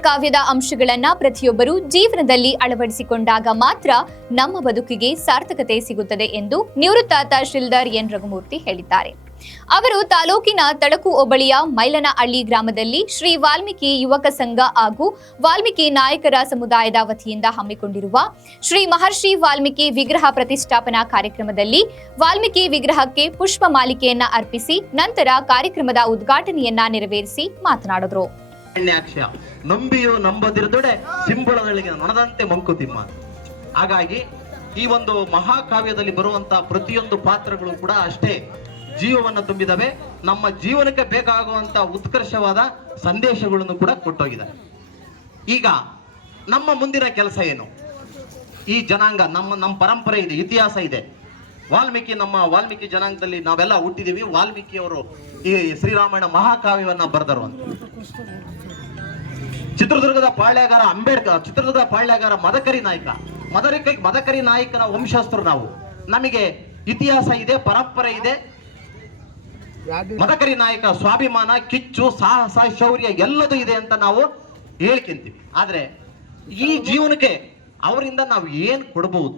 ಮಹಾಕಾವ್ಯದ ಅಂಶಗಳನ್ನ ಪ್ರತಿಯೊಬ್ಬರು ಜೀವನದಲ್ಲಿ ಅಳವಡಿಸಿಕೊಂಡಾಗ ಮಾತ್ರ ನಮ್ಮ ಬದುಕಿಗೆ ಸಾರ್ಥಕತೆ ಸಿಗುತ್ತದೆ ಎಂದು ನಿವೃತ್ತ ತಹಶೀಲ್ದಾರ್ ಎನ್ ರಘುಮೂರ್ತಿ ಹೇಳಿದ್ದಾರೆ. ಅವರು ತಾಲೂಕಿನ ತಳಕು ಹೋಬಳಿಯ ಮೈಲನಹಳ್ಳಿ ಗ್ರಾಮದಲ್ಲಿ ಶ್ರೀ ವಾಲ್ಮೀಕಿ ಯುವಕ ಸಂಘ ಹಾಗೂ ವಾಲ್ಮೀಕಿ ನಾಯಕರ ಸಮುದಾಯದ ವತಿಯಿಂದ ಹಮ್ಮಿಕೊಂಡಿರುವ ಶ್ರೀ ಮಹರ್ಷಿ ವಾಲ್ಮೀಕಿ ವಿಗ್ರಹ ಪ್ರತಿಷ್ಠಾಪನಾ ಕಾರ್ಯಕ್ರಮದಲ್ಲಿ ವಾಲ್ಮೀಕಿ ವಿಗ್ರಹಕ್ಕೆ ಪುಷ್ಪ ಮಾಲಿಕೆಯನ್ನ ಅರ್ಪಿಸಿ, ನಂತರ ಕಾರ್ಯಕ್ರಮದ ಉದ್ಘಾಟನೆಯನ್ನ ನೆರವೇರಿಸಿ ಮಾತನಾಡಿದರು. ಅರಣ್ಯಾಕ್ಷ ನಂಬಿಯೋ ನಂಬದಿರದೊಡೆ ಸಿಂಬಳಗಳಿಗೆ ನೊಣದಂತೆ ಮಂಕುತಿಮ್ಮ. ಹಾಗಾಗಿ ಈ ಒಂದು ಮಹಾಕಾವ್ಯದಲ್ಲಿ ಬರುವಂತ ಪ್ರತಿಯೊಂದು ಪಾತ್ರಗಳು ಕೂಡ ಅಷ್ಟೇ ಜೀವವನ್ನು ತುಂಬಿದವೆ. ನಮ್ಮ ಜೀವನಕ್ಕೆ ಬೇಕಾಗುವಂತ ಉತ್ಕರ್ಷವಾದ ಸಂದೇಶಗಳನ್ನು ಕೂಡ ಕೊಟ್ಟೋಗಿದೆ. ಈಗ ನಮ್ಮ ಮುಂದಿನ ಕೆಲಸ ಏನು? ಈ ಜನಾಂಗ ನಮ್ಮ ನಮ್ಮ ಪರಂಪರೆ ಇದೆ, ಇತಿಹಾಸ ಇದೆ. ವಾಲ್ಮೀಕಿ, ನಮ್ಮ ವಾಲ್ಮೀಕಿ ಜನಾಂಗದಲ್ಲಿ ನಾವೆಲ್ಲ ಹುಟ್ಟಿದೀವಿ. ವಾಲ್ಮೀಕಿಯವರು ಈ ಶ್ರೀರಾಮಾಯಣ ಮಹಾಕಾವ್ಯವನ್ನ ಬರೆದರು ಅಂತ. ಚಿತ್ರದುರ್ಗದ ಪಾಳ್ಯಗಾರ ಅಂಬೇಡ್ಕರ್, ಚಿತ್ರದುರ್ಗದ ಪಾಳ್ಯಗಾರ ಮದಕರಿ ನಾಯಕ. ಮದರಿಕ ಮದಕರಿ ನಾಯಕನ ವಂಶಸ್ಥರು ನಾವು. ನಮಗೆ ಇತಿಹಾಸ ಇದೆ, ಪರಂಪರೆ ಇದೆ. ಮದಕರಿ ನಾಯಕ ಸ್ವಾಭಿಮಾನ, ಕಿಚ್ಚು, ಸಾಹಸ, ಶೌರ್ಯ ಎಲ್ಲದೂ ಇದೆ ಅಂತ ನಾವು ಹೇಳ್ಕೊಂತೀವಿ. ಆದ್ರೆ ಈ ಜೀವನಕ್ಕೆ ಅವರಿಂದ ನಾವು ಏನ್ ಕೊಡಬಹುದು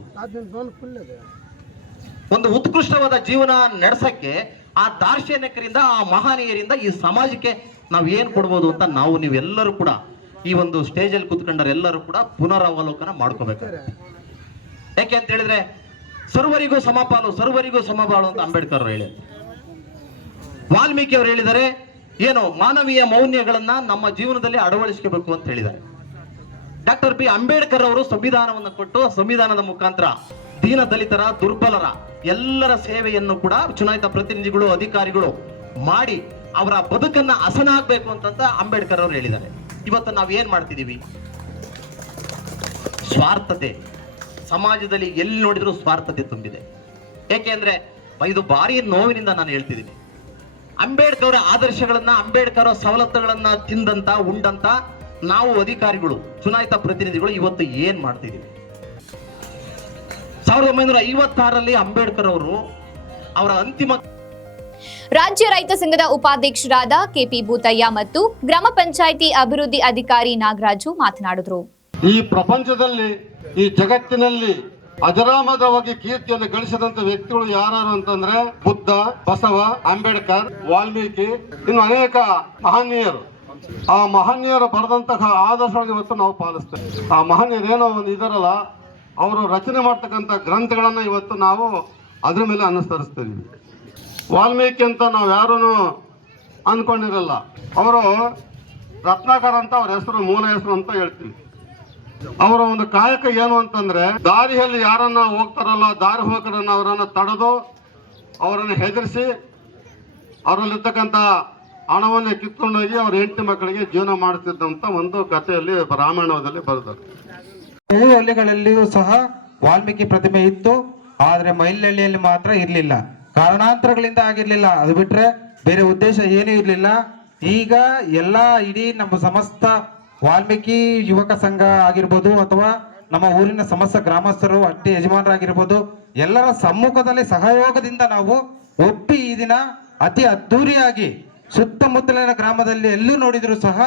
ಒಂದು ಉತ್ಕೃಷ್ಟವಾದ ಜೀವನ ನಡೆಸಕ್ಕೆ ಆ ದಾರ್ಶನಿಕರಿಂದ, ಆ ಮಹನೀಯರಿಂದ ಈ ಸಮಾಜಕ್ಕೆ ನಾವು ಏನ್ ಕೊಡ್ಬೋದು ಅಂತ ನಾವು ನೀವೆಲ್ಲರೂ ಕೂಡ ಈ ಒಂದು ಸ್ಟೇಜಲ್ಲಿ ಕೂತ್ಕೊಂಡರೆ ಎಲ್ಲರೂ ಕೂಡ ಪುನರಾವಲೋಕನ ಮಾಡ್ಕೋಬೇಕು ಯಾಕೆ ಅಂತ ಹೇಳಿದ್ರೆ, ಸರ್ವರಿಗೂ ಸಮಪಾಲು, ಸರ್ವರಿಗೂ ಸಮಬಾಳು ಅಂತ ಅಂಬೇಡ್ಕರ್ ಅವರು ಹೇಳಿ ವಾಲ್ಮೀಕಿ ಅವರು ಹೇಳಿದರೆ ಏನು ಮಾನವೀಯ ಮೌಲ್ಯಗಳನ್ನ ನಮ್ಮ ಜೀವನದಲ್ಲಿ ಅಳವಡಿಸ್ಕೋಬೇಕು ಅಂತ ಹೇಳಿದ್ದಾರೆ. ಡಾಕ್ಟರ್ ಬಿ ಅಂಬೇಡ್ಕರ್ ಅವರು ಸಂವಿಧಾನವನ್ನು ಕೊಟ್ಟು ಸಂವಿಧಾನದ ಮುಖಾಂತರ ದೀನ ದಲಿತರ, ದುರ್ಬಲರ ಎಲ್ಲರ ಸೇವೆಯನ್ನು ಕೂಡ ಚುನಾಯಿತ ಪ್ರತಿನಿಧಿಗಳು, ಅಧಿಕಾರಿಗಳು ಮಾಡಿ ಅವರ ಬದುಕನ್ನ ಹಸನಾಗಬೇಕು ಅಂತಂತ ಅಂಬೇಡ್ಕರ್ ಅವರು ಹೇಳಿದ್ದಾರೆ. ಇವತ್ತು ನಾವು ಏನ್ ಮಾಡ್ತಿದೀವಿ? ಸ್ವಾರ್ಥತೆ. ಸಮಾಜದಲ್ಲಿ ಎಲ್ಲಿ ನೋಡಿದ್ರು ಸ್ವಾರ್ಥತೆ ತುಂಬಿದೆ. ಏಕೆಂದ್ರೆ ಇದು ಭಾರಿ ನೋವಿನಿಂದ ನಾನು ಹೇಳ್ತಿದ್ದೀನಿ. ಅಂಬೇಡ್ಕರ್ ಆದರ್ಶಗಳನ್ನ, ಅಂಬೇಡ್ಕರ್ ಸವಲತ್ತುಗಳನ್ನ ತಿಂದಂತ, ಉಂಡಂತ ನಾವು ಅಧಿಕಾರಿಗಳು, ಚುನಾಯಿತ ಪ್ರತಿನಿಧಿಗಳು ಇವತ್ತು ಏನ್ ಮಾಡ್ತಿದೀವಿ? ಸಾವಿರದ ಒಂಬೈನೂರ ಐವತ್ತಾರರಲ್ಲಿ ಅಂಬೇಡ್ಕರ್ ಅವರು ಅವರ ಅಂತಿಮ ರಾಜ್ಯ ರೈತ ಸಂಘದ ಉಪಾಧ್ಯಕ್ಷರಾದ ಕೆಪಿ ಭೂತಯ್ಯ ಮತ್ತು ಗ್ರಾಮ ಪಂಚಾಯಿತಿ ಅಭಿವೃದ್ಧಿ ಅಧಿಕಾರಿ ನಾಗರಾಜು ಮಾತನಾಡಿದರು. ಈ ಪ್ರಪಂಚದಲ್ಲಿ, ಈ ಜಗತ್ತಿನಲ್ಲಿ ಅಜರಾಮದವಾಗಿ ಕೀರ್ತಿಯನ್ನು ಗಳಿಸಿದಂತ ವ್ಯಕ್ತಿಗಳು ಯಾರು ಅಂತಂದ್ರೆ ಬುದ್ಧ, ಬಸವ, ಅಂಬೇಡ್ಕರ್, ವಾಲ್ಮೀಕಿ, ಇನ್ನು ಅನೇಕ ಮಹನೀಯರು. ಆ ಮಹನೀಯರು ಬರೆದಂತಹ ಆದರ್ಶಗಳನ್ನು ಇವತ್ತು ನಾವು ಪಾಲಿಸ್ತೇವೆ. ಆ ಮಹನೀಯರು ಏನೋ ಒಂದು ಇದರಲ್ಲ, ಅವರು ರಚನೆ ಮಾಡ್ತಕ್ಕಂಥ ಗ್ರಂಥಗಳನ್ನ ಇವತ್ತು ನಾವು ಅದ್ರ ಮೇಲೆ ಅನುಸರಿಸ್ತೀವಿ ವಾಲ್ಮೀಕಿ ಅಂತ ನಾವು ಯಾರೂ ಅಂದ್ಕೊಂಡಿರಲ್ಲ ಅವರು ರತ್ನಾಕರ್ ಅಂತ ಅವ್ರ ಹೆಸರು, ಮೂಲ ಹೆಸರು ಅಂತ ಹೇಳ್ತೀವಿ. ಅವರ ಒಂದು ಕಾಯಕ ಏನು ಅಂತಂದ್ರೆ, ದಾರಿಯಲ್ಲಿ ಯಾರನ್ನ ಹೋಗ್ತಾರಲ್ಲ, ದಾರಿ ಹೋಗರನ್ನ ಅವರನ್ನ ತಡೆದು ಅವರನ್ನು ಹೆದರಿಸಿ ಅವರಲ್ಲಿರ್ತಕ್ಕಂಥ ಹಣವನ್ನು ಕಿತ್ಕೊಂಡೋಗಿ ಅವ್ರ ಹೆಂಡತಿ ಮಕ್ಕಳಿಗೆ ಜೀವನ ಮಾಡ್ತಿದ್ದಂತ ಒಂದು ಕಥೆಯಲ್ಲಿ ರಾಮಾಯಣದಲ್ಲಿ ಬರೆದರು ಹಳ್ಳಿಗಳಲ್ಲಿಯೂ ಸಹ ವಾಲ್ಮೀಕಿ ಪ್ರತಿಮೆ ಇತ್ತು, ಆದರೆ ಮೈಲಹಳ್ಳಿಯಲ್ಲಿ ಮಾತ್ರ ಇರ್ಲಿಲ್ಲ. ಕಾರಣಾಂತರಗಳಿಂದ ಆಗಿರ್ಲಿಲ್ಲ. ಅದು ಬಿಟ್ರೆ ಬೇರೆ ಉದ್ದೇಶ ಏನೂ ಇರಲಿಲ್ಲ. ಈಗ ಎಲ್ಲ ಇಡೀ ನಮ್ಮ ಸಮಸ್ತ ವಾಲ್ಮೀಕಿ ಯುವಕ ಸಂಘ ಆಗಿರ್ಬೋದು ಅಥವಾ ನಮ್ಮ ಊರಿನ ಸಮಸ್ತ ಗ್ರಾಮಸ್ಥರು, ಅಟ್ಟಿ ಯಜಮಾನರಾಗಿರ್ಬೋದು, ಎಲ್ಲರ ಸಮ್ಮುಖದಲ್ಲಿ ಸಹಯೋಗದಿಂದ ನಾವು ಒಪ್ಪಿ ಈ ದಿನ ಅತಿ ಅದ್ಧೂರಿಯಾಗಿ ಸುತ್ತಮುತ್ತಲಿನ ಗ್ರಾಮದಲ್ಲಿ ಎಲ್ಲೂ ನೋಡಿದ್ರು ಸಹ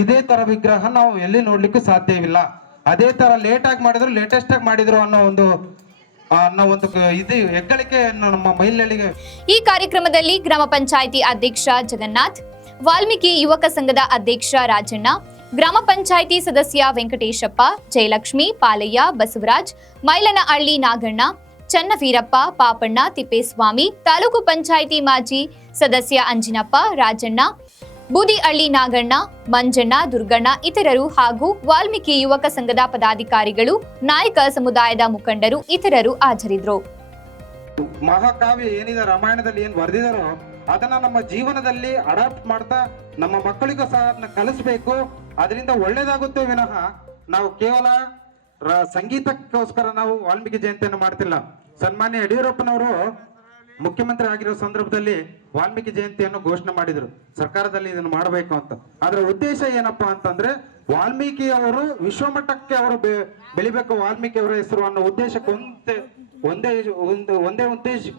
ಇದೇ ತರ ವಿಗ್ರಹ ನಾವು ಎಲ್ಲಿ ನೋಡ್ಲಿಕ್ಕೂ ಸಾಧ್ಯವಿಲ್ಲ. ಅದೇ ತರ ಲೇಟ್ ಆಗಿ ಮಾಡಿದ್ರು ಲೇಟೆಸ್ಟ್ ಆಗಿ ಮಾಡಿದ್ರು ಅನ್ನೋ ಒಂದು ಅನ್ನೋ ಒಂದು ಇದು ಹೆಗ್ಗಳಿಕೆ ನಮ್ಮ ಮಹಿಳೆಯರಿಗೆ ಈ ಕಾರ್ಯಕ್ರಮದಲ್ಲಿ ಗ್ರಾಮ ಪಂಚಾಯಿತಿ ಅಧ್ಯಕ್ಷ ಜಗನ್ನಾಥ್, ವಾಲ್ಮೀಕಿ ಯುವಕ ಸಂಘದ ಅಧ್ಯಕ್ಷ ರಾಜಣ್ಣ, ಗ್ರಾಮ ಪಂಚಾಯಿತಿ ಸದಸ್ಯ ವೆಂಕಟೇಶಪ್ಪ, ಜಯಲಕ್ಷ್ಮಿ, ಪಾಲಯ್ಯ, ಬಸವರಾಜ್, ಮೈಲನಹಳ್ಳಿ ನಾಗಣ್ಣ, ಚನ್ನವೀರಪ್ಪ, ಪಾಪಣ್ಣ, ತಿಪ್ಪೇಸ್ವಾಮಿ, ತಾಲೂಕು ಪಂಚಾಯಿತಿ ಮಾಜಿ ಸದಸ್ಯ ಅಂಜಿನಪ್ಪ, ರಾಜಣ್ಣ ಬೂದಿಹಳ್ಳಿ ನಾಗಣ್ಣ, ಮಂಜಣ್ಣ, ದುರ್ಗಣ್ಣ ಇತರರು ಹಾಗೂ ವಾಲ್ಮೀಕಿ ಯುವಕ ಸಂಘದ ಪದಾಧಿಕಾರಿಗಳು, ನಾಯಕ ಸಮುದಾಯದ ಮುಖಂಡರು ಇತರರು ಹಾಜರಿದ್ರು ಮಹಾಕಾವ್ಯ ಏನಿದೆ, ರಾಮಾಯಣದಲ್ಲಿ ಏನ್ ಬರೆದಿದಾರೋ ಅದನ್ನ ನಮ್ಮ ಜೀವನದಲ್ಲಿ ಅಡಾಪ್ಟ್ ಮಾಡ್ತಾ ನಮ್ಮ ಮಕ್ಕಳಿಗೂ ಸಹ ಅದನ್ನ ಕಲಿಸ್ಬೇಕು. ಅದರಿಂದ ಒಳ್ಳೇದಾಗುತ್ತೆ ವಿನಃ ನಾವು ಕೇವಲ ಸಂಗೀತಕ್ಕೋಸ್ಕರ ನಾವು ವಾಲ್ಮೀಕಿ ಜಯಂತಿಯನ್ನು ಮಾಡ್ತಿಲ್ಲ. ಸನ್ಮಾನ್ಯ ಯಡಿಯೂರಪ್ಪನವರು ಮುಖ್ಯಮಂತ್ರಿ ಆಗಿರೋ ಸಂದರ್ಭದಲ್ಲಿ ವಾಲ್ಮೀಕಿ ಜಯಂತಿಯನ್ನು ಘೋಷಣೆ ಮಾಡಿದ್ರು. ಸರ್ಕಾರದಲ್ಲಿ ಇದನ್ನು ಮಾಡಬೇಕು ಅಂತ. ಅದರ ಉದ್ದೇಶ ಏನಪ್ಪಾ ಅಂತಂದ್ರೆ ವಾಲ್ಮೀಕಿ ಅವರು ವಿಶ್ವಮಟ್ಟಕ್ಕೆ ಅವರು ಬೆಳಿಬೇಕು ವಾಲ್ಮೀಕಿ ಅವರ ಹೆಸರು ಅನ್ನೋ ಉದ್ದೇಶಕ್ಕೆ ಒಂದೇ ಒಂದೇ, ಒಂದು, ಒಂದೇ ಉದ್ದೇಶ